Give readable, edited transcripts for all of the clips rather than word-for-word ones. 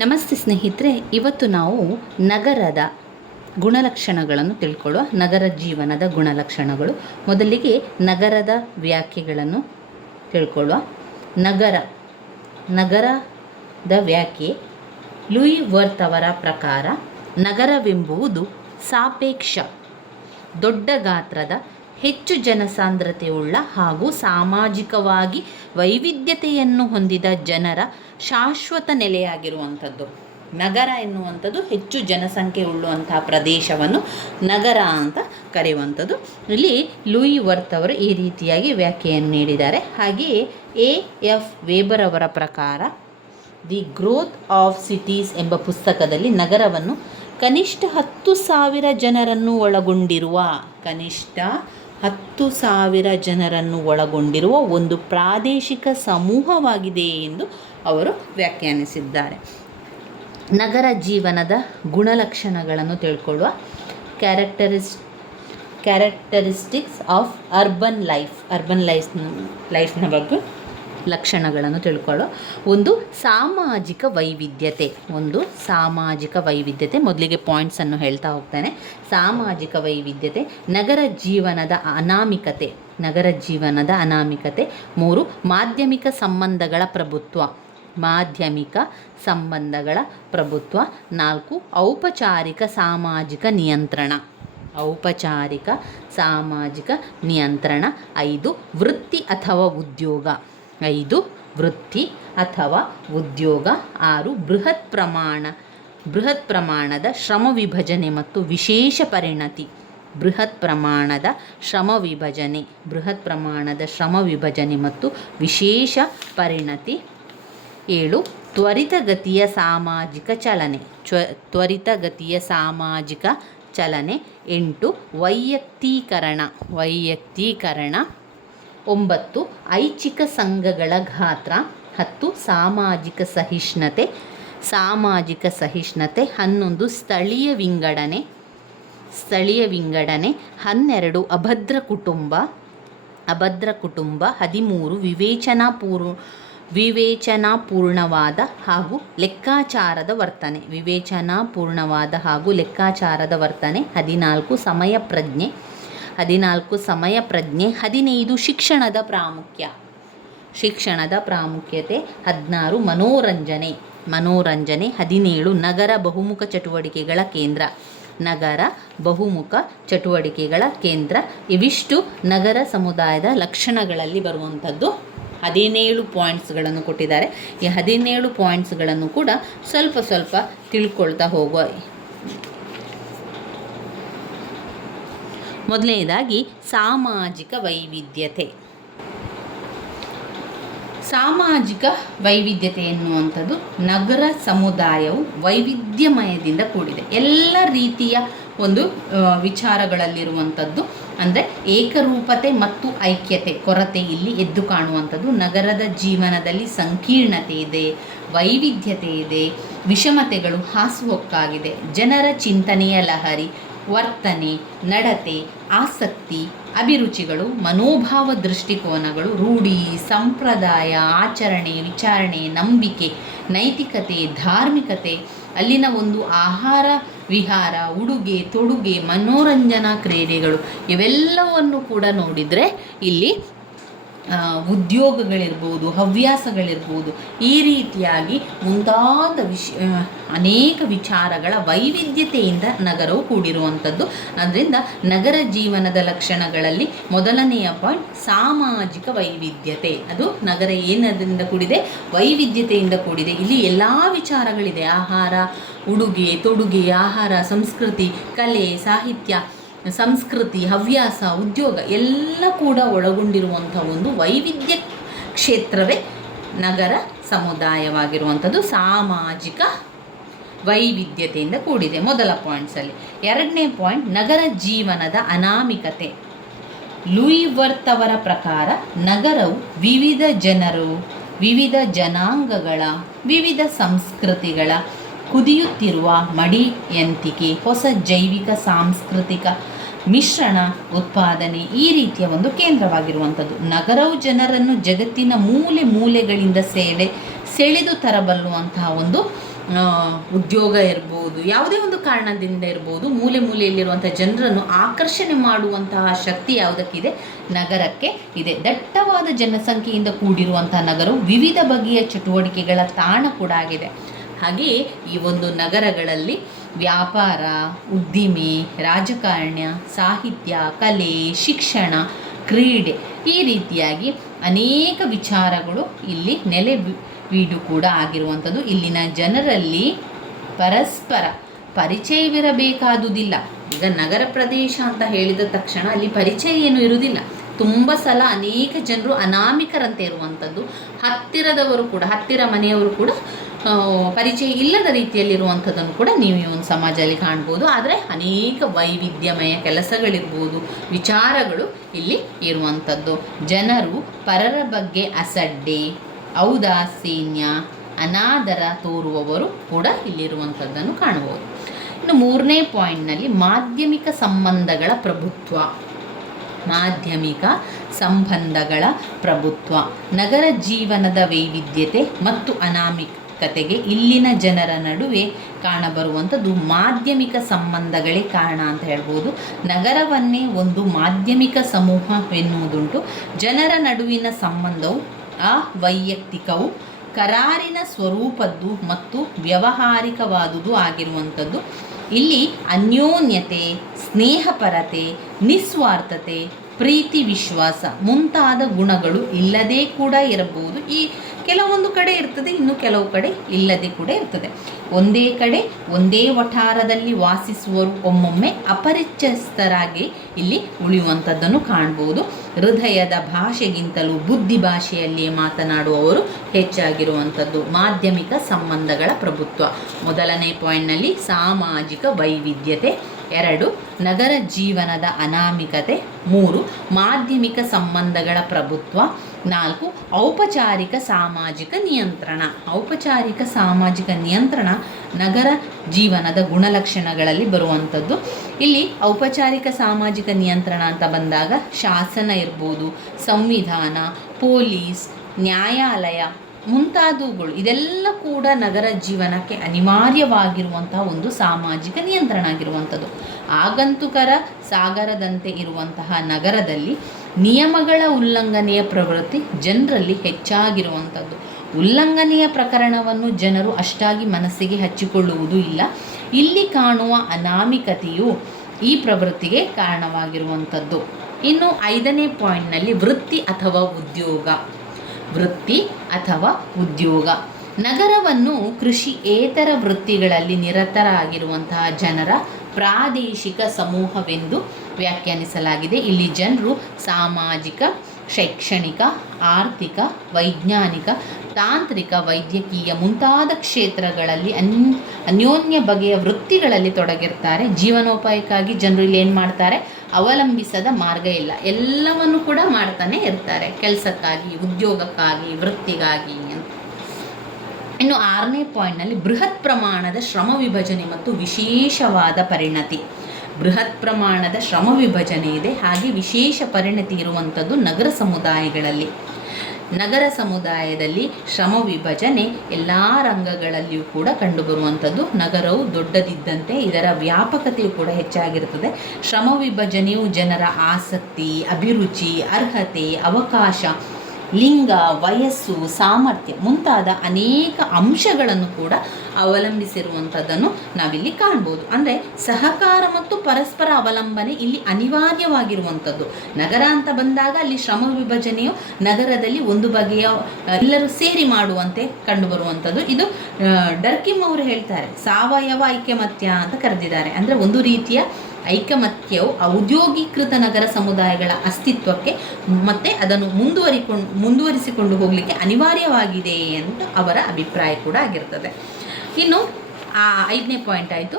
ನಮಸ್ತೆ ಸ್ನೇಹಿತರೆ, ಇವತ್ತು ನಾವು ನಗರದ ಗುಣಲಕ್ಷಣಗಳನ್ನು ತಿಳ್ಕೊಳ್ಳುವ. ನಗರ ಜೀವನದ ಗುಣಲಕ್ಷಣಗಳು. ಮೊದಲಿಗೆ ನಗರದ ವ್ಯಾಖ್ಯೆಗಳನ್ನು ತಿಳ್ಕೊಳ್ಳುವ. ನಗರದ ವ್ಯಾಖ್ಯೆ ಲೂಯಿ ವರ್ತ್ ಅವರ ಪ್ರಕಾರ ನಗರವೆಂಬುದು ಸಾಪೇಕ್ಷ, ದೊಡ್ಡ ಗಾತ್ರದ, ಹೆಚ್ಚು ಜನಸಾಂದ್ರತೆಯುಳ್ಳ ಹಾಗೂ ಸಾಮಾಜಿಕವಾಗಿ ವೈವಿಧ್ಯತೆಯನ್ನು ಹೊಂದಿದ ಜನರ ಶಾಶ್ವತ ನೆಲೆಯಾಗಿರುವಂಥದ್ದು. ನಗರ ಎನ್ನುವಂಥದ್ದು ಹೆಚ್ಚು ಜನಸಂಖ್ಯೆ ಉಳ್ಳುವಂತಹ ಪ್ರದೇಶವನ್ನು ನಗರ ಅಂತ ಕರೆಯುವಂಥದ್ದು. ಇಲ್ಲಿ ಲೂಯಿ ವರ್ತ್ ಅವರು ಈ ರೀತಿಯಾಗಿ ವ್ಯಾಖ್ಯೆಯನ್ನು ನೀಡಿದ್ದಾರೆ. ಹಾಗೆಯೇ ಎ.ಎಫ್. ವೇಬರ್ ಅವರ ಪ್ರಕಾರ ದಿ ಗ್ರೋತ್ ಆಫ್ ಸಿಟೀಸ್ ಎಂಬ ಪುಸ್ತಕದಲ್ಲಿ ನಗರವನ್ನು ಕನಿಷ್ಠ 10,000 ಜನರನ್ನು ಒಳಗೊಂಡಿರುವ ಒಂದು ಪ್ರಾದೇಶಿಕ ಸಮೂಹವಾಗಿದೆ ಎಂದು ಅವರು ವ್ಯಾಖ್ಯಾನಿಸಿದ್ದಾರೆ. ನಗರ ಜೀವನದ ಗುಣಲಕ್ಷಣಗಳನ್ನು ತಿಳ್ಕೊಳ್ಳುವ. ಕ್ಯಾರೆಕ್ಟರಿಸ್ಟಿಕ್ಸ್ ಆಫ್ ಅರ್ಬನ್ ಲೈಫ್ನ ಬಗ್ಗೆ ಲಕ್ಷಣಗಳನ್ನು ತಿಳ್ಕೊಳ್ಳೋ. ಒಂದು ಸಾಮಾಜಿಕ ವೈವಿಧ್ಯತೆ. ಮೊದಲಿಗೆ ಪಾಯಿಂಟ್ಸನ್ನು ಹೇಳ್ತಾ ಹೋಗ್ತಾನೆ. ಸಾಮಾಜಿಕ ವೈವಿಧ್ಯತೆ, ನಗರ ಜೀವನದ ಅನಾಮಿಕತೆ. 3. ಮಾಧ್ಯಮಿಕ ಸಂಬಂಧಗಳ ಪ್ರಭುತ್ವ. 4. ಔಪಚಾರಿಕ ಸಾಮಾಜಿಕ ನಿಯಂತ್ರಣ. 5. ವೃತ್ತಿ ಅಥವಾ ಉದ್ಯೋಗ. 6. ಬೃಹತ್ ಪ್ರಮಾಣದ ಶ್ರಮ ವಿಭಜನೆ ಮತ್ತು ವಿಶೇಷ ಪರಿಣತಿ. 7. ತ್ವರಿತಗತಿಯ ಸಾಮಾಜಿಕ ಚಲನೆ. 8. ವೈಯಕ್ತೀಕರಣ. 9. ಐಚ್ಛಿಕ ಸಂಘಗಳ ಗಾತ್ರ. 10. ಸಾಮಾಜಿಕ ಸಹಿಷ್ಣುತೆ. 11. ಸ್ಥಳೀಯ ವಿಂಗಡಣೆ. 12. ಅಭದ್ರ ಕುಟುಂಬ. 13. ವಿವೇಚನಾಪೂರ್ಣವಾದ ಹಾಗೂ ಲೆಕ್ಕಾಚಾರದ ವರ್ತನೆ. 14. ಸಮಯ ಪ್ರಜ್ಞೆ. 15. ಶಿಕ್ಷಣದ ಪ್ರಾಮುಖ್ಯತೆ. 16. ಮನೋರಂಜನೆ. 17. ನಗರ ಬಹುಮುಖ ಚಟುವಟಿಕೆಗಳ ಕೇಂದ್ರ. ಇವಿಷ್ಟು ನಗರ ಸಮುದಾಯದ ಲಕ್ಷಣಗಳಲ್ಲಿ ಬರುವಂಥದ್ದು. 17 ಪಾಯಿಂಟ್ಸ್ಗಳನ್ನು ಕೊಟ್ಟಿದ್ದಾರೆ. ಈ 17 ಪಾಯಿಂಟ್ಸ್ಗಳನ್ನು ಕೂಡ ಸ್ವಲ್ಪ ತಿಳ್ಕೊಳ್ತಾ ಹೋಗುವ. ಮೊದಲನೇದಾಗಿ ಸಾಮಾಜಿಕ ವೈವಿಧ್ಯತೆ ಎನ್ನುವಂಥದ್ದು ನಗರ ಸಮುದಾಯವು ವೈವಿಧ್ಯಮಯದಿಂದ ಕೂಡಿದೆ. ಎಲ್ಲ ರೀತಿಯ ಒಂದು ವಿಚಾರಗಳಲ್ಲಿರುವಂಥದ್ದು. ಅಂದರೆ ಏಕರೂಪತೆ ಮತ್ತು ಐಕ್ಯತೆ ಕೊರತೆ ಇಲ್ಲಿ ಎದ್ದು ಕಾಣುವಂಥದ್ದು. ನಗರದ ಜೀವನದಲ್ಲಿ ಸಂಕೀರ್ಣತೆ ಇದೆ, ವೈವಿಧ್ಯತೆ ಇದೆ, ವಿಷಮತೆಗಳು ಹಾಸುಹೊಕ್ಕಾಗಿದೆ. ಜನರ ಚಿಂತನೆಯ ಲಹರಿ, ವರ್ತನೆ, ನಡತೆ, ಆಸಕ್ತಿ, ಅಭಿರುಚಿಗಳು, ಮನೋಭಾವ, ದೃಷ್ಟಿಕೋನಗಳು, ರೂಢಿ, ಸಂಪ್ರದಾಯ, ಆಚರಣೆ, ವಿಚಾರಣೆ, ನಂಬಿಕೆ, ನೈತಿಕತೆ, ಧಾರ್ಮಿಕತೆ, ಅಲ್ಲಿನ ಒಂದು ಆಹಾರ ವಿಹಾರ, ಉಡುಗೆ ತೊಡುಗೆ, ಮನೋರಂಜನಾ ಕ್ರೀಡೆಗಳು ಇವೆಲ್ಲವನ್ನು ಕೂಡ ನೋಡಿದರೆ ಇಲ್ಲಿ ಉದ್ಯೋಗಗಳಿರ್ಬೋದು, ಹವ್ಯಾಸಗಳಿರ್ಬೋದು, ಈ ರೀತಿಯಾಗಿ ಮುಂತಾದ ಅನೇಕ ವಿಚಾರಗಳ ವೈವಿಧ್ಯತೆಯಿಂದ ನಗರವು ಕೂಡಿರುವಂಥದ್ದು. ಅದರಿಂದ ನಗರ ಜೀವನದ ಲಕ್ಷಣಗಳಲ್ಲಿ ಮೊದಲನೆಯ ಪಾಯಿಂಟ್ ಸಾಮಾಜಿಕ ವೈವಿಧ್ಯತೆ. ಅದು ನಗರ ಏನದಿಂದ ಕೂಡಿದೆ? ವೈವಿಧ್ಯತೆಯಿಂದ ಕೂಡಿದೆ. ಇಲ್ಲಿ ಎಲ್ಲ ವಿಚಾರಗಳಿದೆ. ಆಹಾರ, ಉಡುಗೆ ತೊಡುಗೆ, ಆಹಾರ, ಸಂಸ್ಕೃತಿ, ಕಲೆ, ಸಾಹಿತ್ಯ, ಸಂಸ್ಕೃತಿ, ಹವ್ಯಾಸ, ಉದ್ಯೋಗ ಎಲ್ಲ ಕೂಡ ಒಳಗೊಂಡಿರುವಂಥ ಒಂದು ವೈವಿಧ್ಯ ಕ್ಷೇತ್ರವೇ ನಗರ ಸಮುದಾಯವಾಗಿರುವಂಥದ್ದು. ಸಾಮಾಜಿಕ ವೈವಿಧ್ಯತೆಯಿಂದ ಕೂಡಿದೆ ಮೊದಲ ಪಾಯಿಂಟ್ಸಲ್ಲಿ. ಎರಡನೇ ಪಾಯಿಂಟ್ ನಗರ ಜೀವನದ ಅನಾಮಿಕತೆ. ಲೂಯಿ ವರ್ತ್ ಅವರ ಪ್ರಕಾರ ನಗರವು ವಿವಿಧ ಜನರು, ವಿವಿಧ ಜನಾಂಗಗಳ, ವಿವಿಧ ಸಂಸ್ಕೃತಿಗಳ ಕುದಿಯುತ್ತಿರುವ ಮಡಿಯಂತಿಕೆ, ಹೊಸ ಜೈವಿಕ ಸಾಂಸ್ಕೃತಿಕ ಮಿಶ್ರಣ ಉತ್ಪಾದನೆ ಈ ರೀತಿಯ ಒಂದು ಕೇಂದ್ರವಾಗಿರುವಂಥದ್ದು. ನಗರವು ಜನರನ್ನು ಜಗತ್ತಿನ ಮೂಲೆ ಮೂಲೆಗಳಿಂದ ಸೆಳೆದು ತರಬಲ್ಲುವಂತಹ ಒಂದು ಉದ್ಯೋಗ ಇರ್ಬೋದು, ಯಾವುದೇ ಒಂದು ಕಾರಣದಿಂದ ಇರ್ಬೋದು, ಮೂಲೆ ಮೂಲೆಯಲ್ಲಿರುವಂಥ ಜನರನ್ನು ಆಕರ್ಷಣೆ ಮಾಡುವಂತಹ ಶಕ್ತಿ ಯಾವುದಕ್ಕಿದೆ? ನಗರಕ್ಕೆ ಇದೆ. ದಟ್ಟವಾದ ಜನಸಂಖ್ಯೆಯಿಂದ ಕೂಡಿರುವಂತಹ ನಗರವು ವಿವಿಧ ಬಗೆಯ ಚಟುವಟಿಕೆಗಳ ತಾಣ ಕೂಡ ಆಗಿದೆ. ಹಾಗೆಯೇ ಈ ಒಂದು ನಗರಗಳಲ್ಲಿ ವ್ಯಾಪಾರ, ಉದ್ದಿಮೆ, ರಾಜಕಾರಣ, ಸಾಹಿತ್ಯ, ಕಲೆ, ಶಿಕ್ಷಣ, ಕ್ರೀಡೆ ಈ ರೀತಿಯಾಗಿ ಅನೇಕ ವಿಚಾರಗಳು ಇಲ್ಲಿ ನೆಲೆವೀಡು ಕೂಡ ಆಗಿರುವಂಥದ್ದು. ಇಲ್ಲಿನ ಜನರಲ್ಲಿ ಪರಸ್ಪರ ಪರಿಚಯವಿರಬೇಕಾದುದಿಲ್ಲ. ಈಗ ನಗರ ಪ್ರದೇಶ ಅಂತ ಹೇಳಿದ ತಕ್ಷಣ ಅಲ್ಲಿ ಪರಿಚಯ ಏನು ಇರುವುದಿಲ್ಲ. ತುಂಬ ಸಲ ಅನೇಕ ಜನರು ಅನಾಮಿಕರಂತೆ ಇರುವಂಥದ್ದು, ಹತ್ತಿರದವರು ಕೂಡ, ಹತ್ತಿರ ಮನೆಯವರು ಕೂಡ ಪರಿಚಯ ಇಲ್ಲದ ರೀತಿಯಲ್ಲಿರುವಂಥದ್ದನ್ನು ಕೂಡ ನೀವು ಈ ಒಂದು ಸಮಾಜದಲ್ಲಿ ಕಾಣ್ಬೋದು. ಆದರೆ ಅನೇಕ ವೈವಿಧ್ಯಮಯ ಕೆಲಸಗಳಿರ್ಬೋದು, ವಿಚಾರಗಳು ಇಲ್ಲಿ ಇರುವಂಥದ್ದು. ಜನರು ಪರರ ಬಗ್ಗೆ ಅಸಡ್ಡೆ, ಔದಾಸೀನ್ಯ, ಅನಾದರ ತೋರುವವರು ಕೂಡ ಇಲ್ಲಿರುವಂಥದ್ದನ್ನು ಕಾಣಬಹುದು. ಇನ್ನು 3ನೇ ಪಾಯಿಂಟ್ನಲ್ಲಿ ಮಾಧ್ಯಮಿಕ ಸಂಬಂಧಗಳ ಪ್ರಭುತ್ವ. ಮಾಧ್ಯಮಿಕ ಸಂಬಂಧಗಳ ಪ್ರಭುತ್ವ. ನಗರ ಜೀವನದ ವೈವಿಧ್ಯತೆ ಮತ್ತು ಅನಾಮಿಕತೆಗೆ ಇಲ್ಲಿನ ಜನರ ನಡುವೆ ಕಾಣಬರುವಂಥದ್ದು ಮಾಧ್ಯಮಿಕ ಸಂಬಂಧಗಳೇ ಕಾರಣ ಅಂತ ಹೇಳ್ಬೋದು. ನಗರವನ್ನೇ ಒಂದು ಮಾಧ್ಯಮಿಕ ಸಮೂಹವೆನ್ನುವುದುಂಟು. ಜನರ ನಡುವಿನ ಸಂಬಂಧವು ಅವೈಯಕ್ತಿಕವು, ಕರಾರಿನ ಸ್ವರೂಪದ್ದು ಮತ್ತು ವ್ಯಾವಹಾರಿಕವಾದುದು ಆಗಿರುವಂಥದ್ದು. ಇಲ್ಲಿ ಅನ್ಯೋನ್ಯತೆ, ಸ್ನೇಹಪರತೆ, ನಿಸ್ವಾರ್ಥತೆ, ಪ್ರೀತಿ, ವಿಶ್ವಾಸ ಮುಂತಾದ ಗುಣಗಳು ಇಲ್ಲದೇ ಕೂಡ ಇರಬಹುದು. ಈ ಕೆಲವೊಂದು ಕಡೆ ಇರ್ತದೆ, ಇನ್ನು ಕೆಲವು ಕಡೆ ಇಲ್ಲದೆ ಕೂಡ ಇರ್ತದೆ. ಒಂದೇ ಕಡೆ ಒಂದೇ ವಠಾರದಲ್ಲಿ ವಾಸಿಸುವರು ಒಮ್ಮೊಮ್ಮೆ ಅಪರಿಚಿತರಾಗಿ ಇಲ್ಲಿ ಉಳಿಯುವಂಥದ್ದನ್ನು ಕಾಣ್ಬೋದು. ಹೃದಯದ ಭಾಷೆಗಿಂತಲೂ ಬುದ್ಧಿ ಭಾಷೆಯಲ್ಲಿಯೇ ಮಾತನಾಡುವವರು ಹೆಚ್ಚಾಗಿರುವಂಥದ್ದು. ಮಾಧ್ಯಮಿಕ ಸಂಬಂಧಗಳ ಪ್ರಭುತ್ವ. 1ನೇ ಪಾಯಿಂಟ್ನಲ್ಲಿ ಸಾಮಾಜಿಕ ವೈವಿಧ್ಯತೆ, 2 ನಗರ ಜೀವನದ ಅನಾಮಿಕತೆ, 3 ಮಾಧ್ಯಮಿಕ ಸಂಬಂಧಗಳ ಪ್ರಭುತ್ವ, 4 ಔಪಚಾರಿಕ ಸಾಮಾಜಿಕ ನಿಯಂತ್ರಣ. ಔಪಚಾರಿಕ ಸಾಮಾಜಿಕ ನಿಯಂತ್ರಣ ನಗರ ಜೀವನದ ಗುಣಲಕ್ಷಣಗಳಲ್ಲಿ ಬರುವಂಥದ್ದು. ಇಲ್ಲಿ ಔಪಚಾರಿಕ ಸಾಮಾಜಿಕ ನಿಯಂತ್ರಣ ಅಂತ ಬಂದಾಗ ಶಾಸನ ಇರ್ಬೋದು, ಸಂವಿಧಾನ, ಪೊಲೀಸ್, ನ್ಯಾಯಾಲಯ ಮುಂತಾದವುಗಳು ಇದೆಲ್ಲ ಕೂಡ ನಗರ ಜೀವನಕ್ಕೆ ಅನಿವಾರ್ಯವಾಗಿರುವಂತಹ ಒಂದು ಸಾಮಾಜಿಕ ನಿಯಂತ್ರಣ ಆಗಿರುವಂಥದ್ದು. ಆಗಂತುಕರ ಸಾಗರದಂತೆ ಇರುವಂತಹ ನಗರದಲ್ಲಿ ನಿಯಮಗಳ ಉಲ್ಲಂಘನೆಯ ಪ್ರವೃತ್ತಿ ಜನರಲ್ಲಿ ಹೆಚ್ಚಾಗಿರುವಂಥದ್ದು. ಉಲ್ಲಂಘನೆಯ ಪ್ರಕರಣವನ್ನು ಜನರು ಅಷ್ಟಾಗಿ ಮನಸ್ಸಿಗೆ ಹಚ್ಚಿಕೊಳ್ಳುವುದೂ ಇಲ್ಲ. ಇಲ್ಲಿ ಕಾಣುವ ಅನಾಮಿಕತೆಯು ಈ ಪ್ರವೃತ್ತಿಗೆ ಕಾರಣವಾಗಿರುವಂಥದ್ದು. ಇನ್ನು 5ನೇ ಪಾಯಿಂಟ್ನಲ್ಲಿ ವೃತ್ತಿ ಅಥವಾ ಉದ್ಯೋಗ. ವೃತ್ತಿ ಅಥವಾ ಉದ್ಯೋಗ. ನಗರವನ್ನು ಕೃಷಿಯೇತರ ವೃತ್ತಿಗಳಲ್ಲಿ ನಿರತರಾಗಿರುವಂತಹ ಜನರ ಪ್ರಾದೇಶಿಕ ಸಮೂಹವೆಂದು ವ್ಯಾಖ್ಯಾನಿಸಲಾಗಿದೆ. ಇಲ್ಲಿ ಜನರು ಸಾಮಾಜಿಕ, ಶೈಕ್ಷಣಿಕ, ಆರ್ಥಿಕ, ವೈಜ್ಞಾನಿಕ, ತಾಂತ್ರಿಕ, ವೈದ್ಯಕೀಯ ಮುಂತಾದ ಕ್ಷೇತ್ರಗಳಲ್ಲಿ ಅನ್ಯೋನ್ಯ ಬಗೆಯ ವೃತ್ತಿಗಳಲ್ಲಿ ತೊಡಗಿರ್ತಾರೆ. ಜೀವನೋಪಾಯಕ್ಕಾಗಿ ಜನರು ಇಲ್ಲಿ ಏನು ಮಾಡ್ತಾರೆ? ಅವಲಂಬಿಸದ ಮಾರ್ಗ ಇಲ್ಲ, ಎಲ್ಲವನ್ನು ಕೂಡ ಮಾಡ್ತಾನೆ ಇರ್ತಾರೆ, ಕೆಲಸಕ್ಕಾಗಿ, ಉದ್ಯೋಗಕ್ಕಾಗಿ, ವೃತ್ತಿಗಾಗಿ ಅಂತ. ಇನ್ನು 6ನೇ ಪಾಯಿಂಟ್ನಲ್ಲಿ ಬೃಹತ್ ಪ್ರಮಾಣದ ಶ್ರಮ ವಿಭಜನೆ ಮತ್ತು ವಿಶೇಷವಾದ ಪರಿಣತಿ. ಬೃಹತ್ ಪ್ರಮಾಣದ ಶ್ರಮ ವಿಭಜನೆ ಇದೆ, ಹಾಗೆ ವಿಶೇಷ ಪರಿಣತಿ ಇರುವಂಥದ್ದು ನಗರ ಸಮುದಾಯಗಳಲ್ಲಿ. ನಗರ ಸಮುದಾಯದಲ್ಲಿ ಶ್ರಮ ವಿಭಜನೆ ಎಲ್ಲ ರಂಗಗಳಲ್ಲಿಯೂ ಕೂಡ ಕಂಡುಬರುವಂಥದ್ದು. ನಗರವು ದೊಡ್ಡದಿದ್ದಂತೆ ಇದರ ವ್ಯಾಪಕತೆಯು ಕೂಡ ಹೆಚ್ಚಾಗಿರುತ್ತದೆ. ಶ್ರಮ ವಿಭಜನೆಯು ಜನರ ಆಸಕ್ತಿ, ಅಭಿರುಚಿ, ಅರ್ಹತೆ, ಅವಕಾಶ, ಲಿಂಗ, ವಯಸ್ಸು, ಸಾಮರ್ಥ್ಯ ಮುಂತಾದ ಅನೇಕ ಅಂಶಗಳನ್ನು ಕೂಡ ಅವಲಂಬಿಸಿರುವಂಥದ್ದನ್ನು ನಾವಿಲ್ಲಿ ಕಾಣ್ಬೋದು. ಅಂದರೆ ಸಹಕಾರ ಮತ್ತು ಪರಸ್ಪರ ಅವಲಂಬನೆ ಇಲ್ಲಿ ಅನಿವಾರ್ಯವಾಗಿರುವಂಥದ್ದು. ನಗರ ಅಂತ ಬಂದಾಗ ಅಲ್ಲಿ ಶ್ರಮ ವಿಭಜನೆಯು ನಗರದಲ್ಲಿ ಒಂದು ಬಗೆಯ ಎಲ್ಲರೂ ಸೇರಿ ಮಾಡುವಂತೆ ಕಂಡುಬರುವಂಥದ್ದು. ಇದು ಡರ್ಕಿಮ್ ಅವರು ಹೇಳ್ತಾರೆ, ಸಾವಯವ ಐಕ್ಯಮತ್ಯ ಅಂತ ಕರೆದಿದ್ದಾರೆ. ಅಂದರೆ ಒಂದು ರೀತಿಯ ಐಕಮತ್ಯವು ಔದ್ಯೋಗೀಕೃತ ನಗರ ಸಮುದಾಯಗಳ ಅಸ್ತಿತ್ವಕ್ಕೆ ಮತ್ತು ಅದನ್ನು ಮುಂದುವರಿಸಿಕೊಂಡು ಹೋಗಲಿಕ್ಕೆ ಅನಿವಾರ್ಯವಾಗಿದೆ ಅಂತ ಅವರ ಅಭಿಪ್ರಾಯ ಕೂಡ ಆಗಿರ್ತದೆ. ಇನ್ನು 5ನೇ ಪಾಯಿಂಟ್ ಆಯಿತು,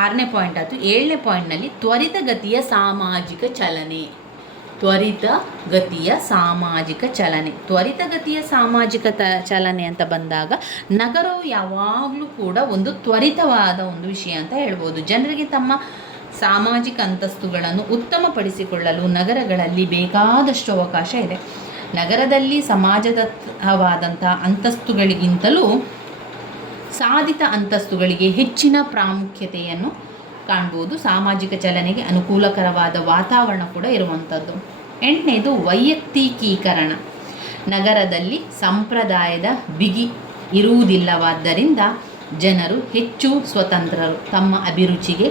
6ನೇ ಪಾಯಿಂಟ್ ಆಯಿತು. 7ನೇ ಪಾಯಿಂಟ್ನಲ್ಲಿ ತ್ವರಿತಗತಿಯ ಸಾಮಾಜಿಕ ಚಲನೆ. ತ್ವರಿತಗತಿಯ ಸಾಮಾಜಿಕ ಚಲನೆ. ತ್ವರಿತಗತಿಯ ಸಾಮಾಜಿಕ ಚಲನೆ ಅಂತ ಬಂದಾಗ ನಗರವು ಯಾವಾಗಲೂ ಕೂಡ ಒಂದು ತ್ವರಿತವಾದ ಒಂದು ವಿಷಯ ಅಂತ ಹೇಳ್ಬೋದು. ಜನರಿಗೆ ತಮ್ಮ ಸಾಮಾಜಿಕ ಅಂತಸ್ತುಗಳನ್ನು ಉತ್ತಮಪಡಿಸಿಕೊಳ್ಳಲು ನಗರಗಳಲ್ಲಿ ಬೇಕಾದಷ್ಟು ಅವಕಾಶ ಇದೆ. ನಗರದಲ್ಲಿ ಸಮಾಜದತ್ತವಾದಂಥ ಅಂತಸ್ತುಗಳಿಗಿಂತಲೂ ಸಾಧಿತ ಅಂತಸ್ತುಗಳಿಗೆ ಹೆಚ್ಚಿನ ಪ್ರಾಮುಖ್ಯತೆಯನ್ನು ಕಾಣ್ಬೋದು. ಸಾಮಾಜಿಕ ಚಲನೆಗೆ ಅನುಕೂಲಕರವಾದ ವಾತಾವರಣ ಕೂಡ ಇರುವಂಥದ್ದು. 8ನೇದು ವೈಯಕ್ತಿಕೀಕರಣ. ನಗರದಲ್ಲಿ ಸಂಪ್ರದಾಯದ ಬಿಗಿ ಇರುವುದಿಲ್ಲವಾದ್ದರಿಂದ ಜನರು ಹೆಚ್ಚು ಸ್ವತಂತ್ರರು. ತಮ್ಮ ಅಭಿರುಚಿಗೆ,